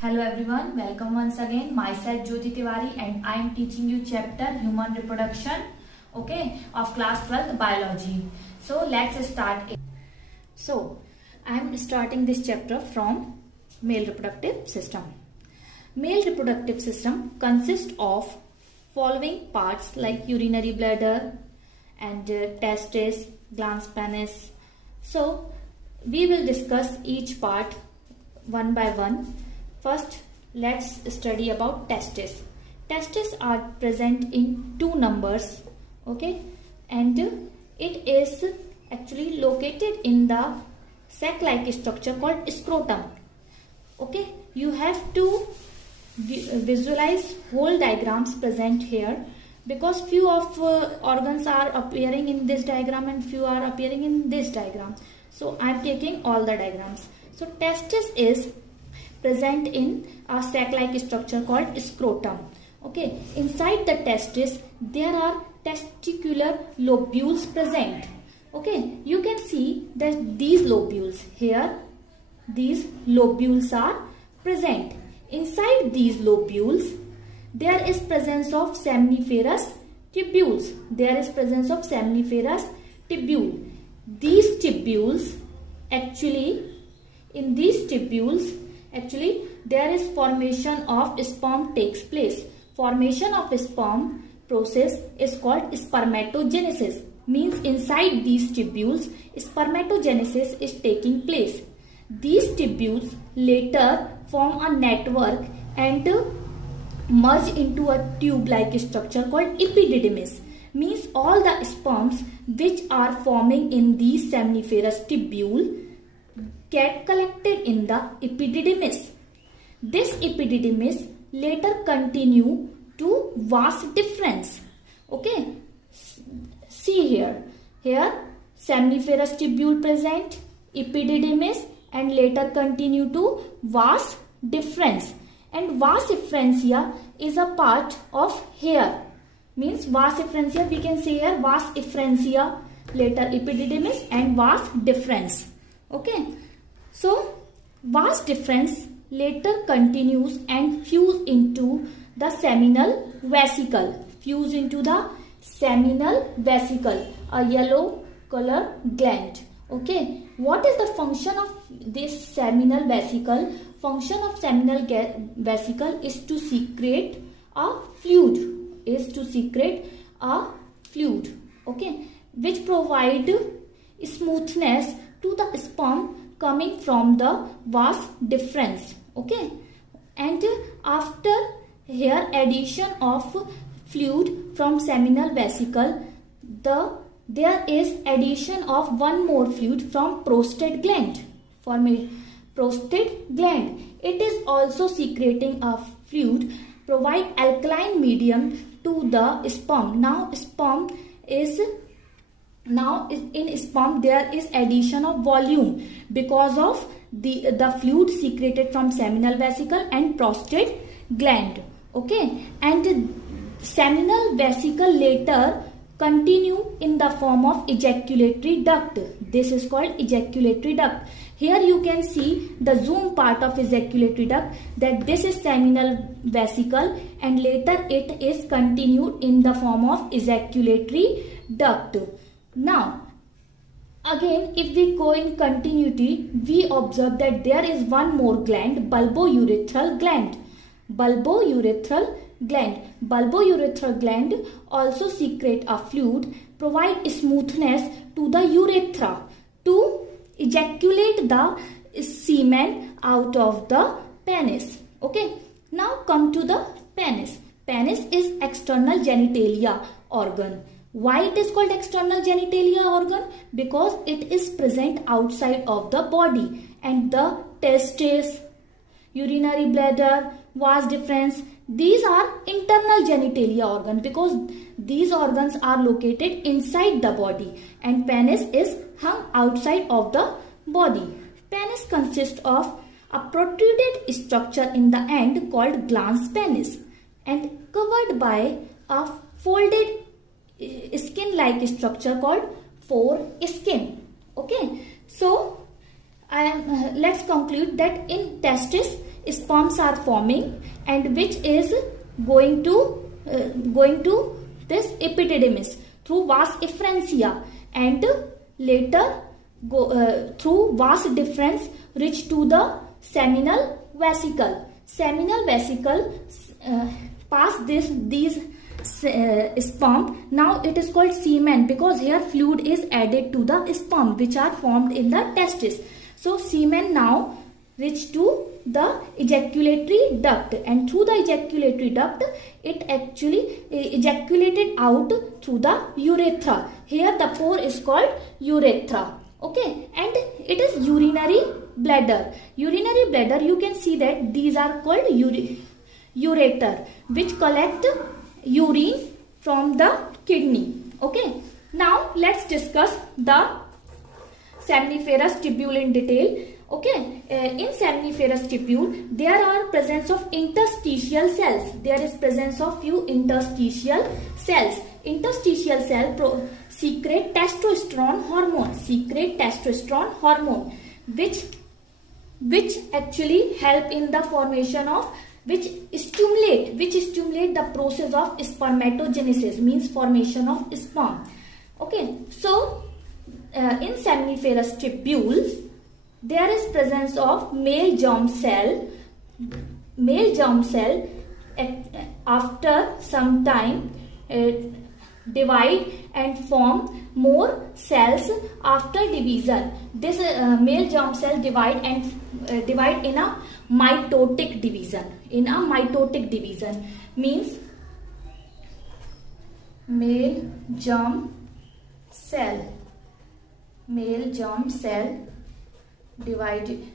Hello everyone, welcome once again. Myself Jyoti Tiwari and I am teaching you chapter Human Reproduction, okay, of class 12th Biology. So let's start it. So I am starting this chapter from male reproductive system. Male reproductive system consists of following parts like urinary bladder and testes, glans penis. So we will discuss each part one by one. First, let's study about testes. Testes are present in two numbers, okay, and it is actually located in the sac-like structure called scrotum. Okay, you have to visualize whole diagrams present here because few of organs are appearing in this diagram and few are appearing in this diagram. So I am taking all the diagrams. So testis is present in a sac-like structure called scrotum. Okay, inside the testis there are testicular lobules present. Okay, you can see that these lobules here, these lobules are present. Inside these lobules there is presence of seminiferous tubules. There is presence of seminiferous tubule. These tubules in these tubules there is formation of sperm takes place. Formation of sperm process is called spermatogenesis. Means inside these tubules spermatogenesis is taking place. These tubules later form a network and merge into a tube-like structure called epididymis. Means all the sperms which are forming in these seminiferous tubule get collected in the epididymis. This epididymis later continue to vas deferens. Okay, see here seminiferous tubule present, epididymis, and later continue to vas deferens. And vas efferentia is a part of hair. Means vas efferentia, we can say here vas efferentia, later epididymis and vas deferens. Okay, so vas deferens later continues and fuse into the seminal vesicle. Fuse into the seminal vesicle, a yellow color gland. Okay, what is the function of this seminal vesicle? Function of seminal vesicle is to secrete a fluid. Okay, which provide smoothness to the sperm coming from the vas deferens. Okay, and after here addition of fluid from seminal vesicle, there is addition of one more fluid from prostate gland. Prostate gland, it is also secreting a fluid, provide alkaline medium to the sperm. Now in sperm there is addition of volume because of the fluid secreted from seminal vesicle and prostate gland. Okay, and seminal vesicle later continue in the form of ejaculatory duct. This is called ejaculatory duct. Here you can see the zoom part of ejaculatory duct, that this is seminal vesicle and later it is continued in the form of ejaculatory duct. Now again, if we go in continuity, we observe that there is one more gland, bulbourethral gland. Bulbourethral gland also secrete a fluid, provide smoothness to the urethra to ejaculate the semen out of the penis. Okay, now come to the penis. Penis is external genitalia organ. Why it is called external genitalia organ? Because it is present outside of the body, and the testes, urinary bladder, vas deferens, these are internal genitalia organ because these organs are located inside the body, and penis is hung outside of the body. Penis consists of a protruded structure in the end called glans penis and covered by a folded skin-like structure called foreskin. Okay, so let's conclude that in testis sperms are forming, and which is going to this epididymis through vas efferentia, and later through vas deferens reach to the seminal vesicle. Seminal vesicle pass these sperm. Now it is called semen because here fluid is added to the sperm which are formed in the testis. So semen now reach to the ejaculatory duct, and through the ejaculatory duct it actually ejaculated out through the urethra. Here the pore is called urethra. Okay, and it is urinary bladder. Urinary bladder, you can see that these are called ureter, which collect urine from the kidney. Okay, now let's discuss the seminiferous tubule in detail. Okay, in seminiferous tubule there are presence of interstitial cells. There is presence of few interstitial cells. Interstitial cell secrete testosterone hormone, which actually help in the formation of, which stimulate the process of spermatogenesis, means formation of sperm. Okay, so in seminiferous tubules there is presence of male germ cell. After some time divide and form more cells after division. This male germ cell divide in a mitotic division. Means male germ cell divided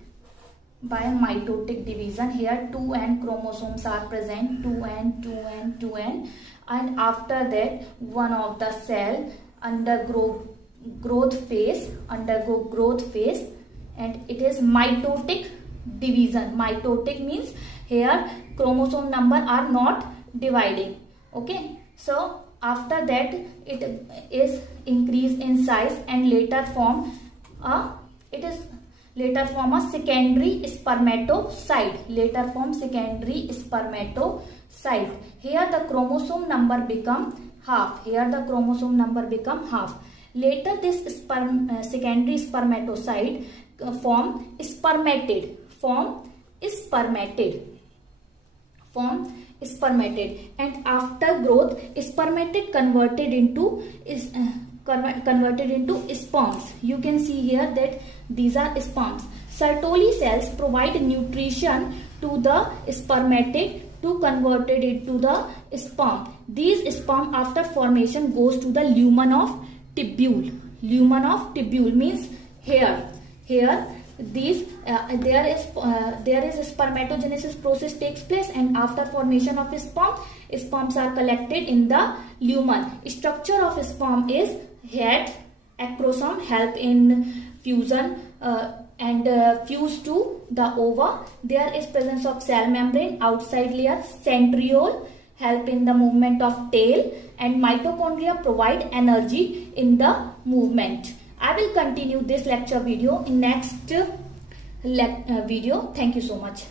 by a mitotic division. Here 2n chromosomes are present, 2n, and after that one of the cell undergo growth phase, and it is mitotic division. Mitotic means here chromosome number are not dividing. Okay, so after that it is increased in size and later form a secondary spermatocyte. Here the chromosome number become half. Later this secondary spermatocyte form spermatid, and after growth spermatid converted into sperms. You can see here that these are sperms. Sertoli cells provide nutrition to the spermatid to convert it into the sperm. These sperm after formation goes to the lumen of tubule. Means here these there is a spermatogenesis process takes place, and after formation of sperms are collected in the lumen. Structure of sperm is head, acrosome help in fusion and fuse to the ova. There is presence of cell membrane, outside layer, centriole help in the movement of tail, and mitochondria provide energy in the movement. I will continue this lecture video in next video. Thank you so much.